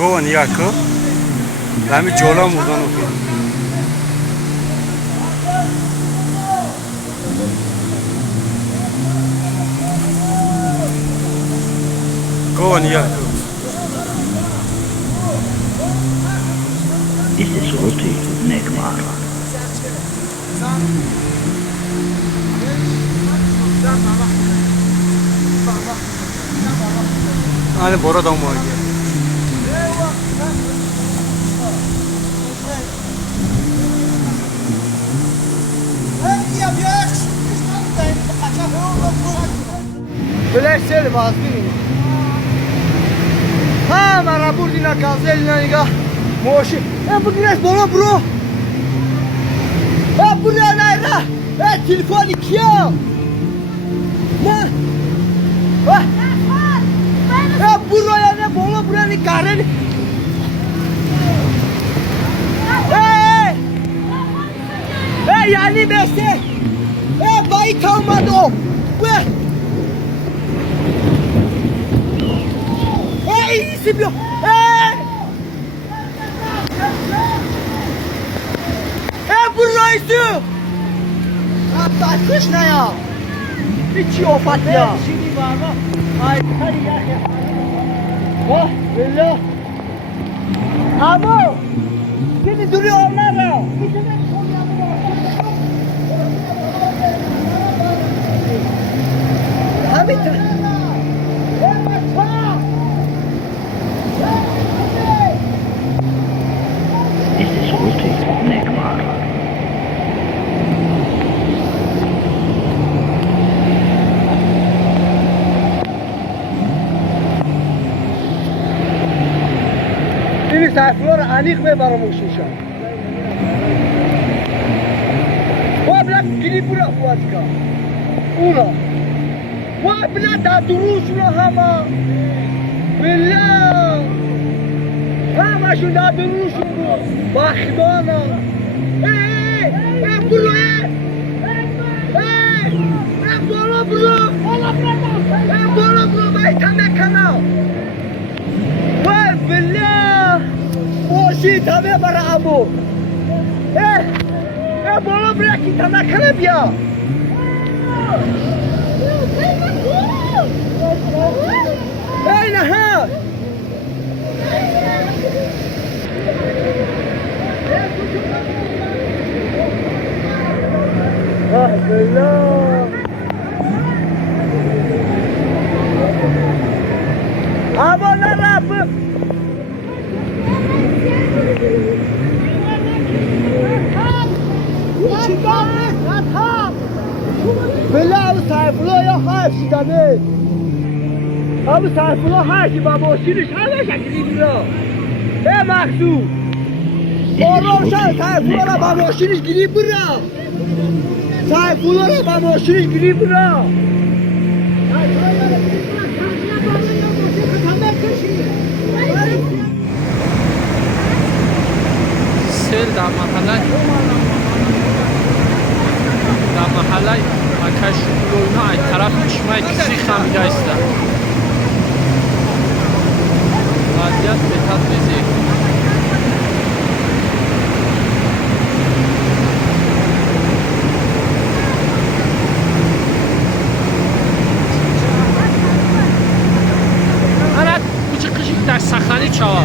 گوه نیا که همین جولا مردن اوکی گوه نیا که This is Ulti Nekmar. آن برو دام آگه بلش سر باز بینیم ها مرا بردی نکازه اینا نگاه موشی بگیرش برو برو برو نه تلفونی کیا نه برو یا نه برو نی کاره یعنی بسته بایی که اومدو ایسی بیا برو ایسو بطخش نیا هیچی آفت نیا ای پری یخی بله امو دیدی دوری آمن را همین This is Ulti Nekmar. این سایفلو رو انیق میبرم موشیشان و بلا گلی برا خواهد که اونا و بلا دا دروس رو همه بلا همه شون دا دروس رو بخدانا برو برو بیتم نکنم و بلا موشی تمه برا امو برو برا کی تمه کنه بیا ای نه بلا اما نرفت بله ابو سایفلو یا خواهد شدنه ابو سایفلو هرکی با باشیرش همه شکلی برا مخصوص روشن سایفلو را با باشیرش گیری برا سایفلو را با باشیرش گیری برا سیل در محله مکش شکلوینا ای طرف چشمه کسی خم گایسته وضعیت بهتر بزید انا کچه قشی در سخنی چاوا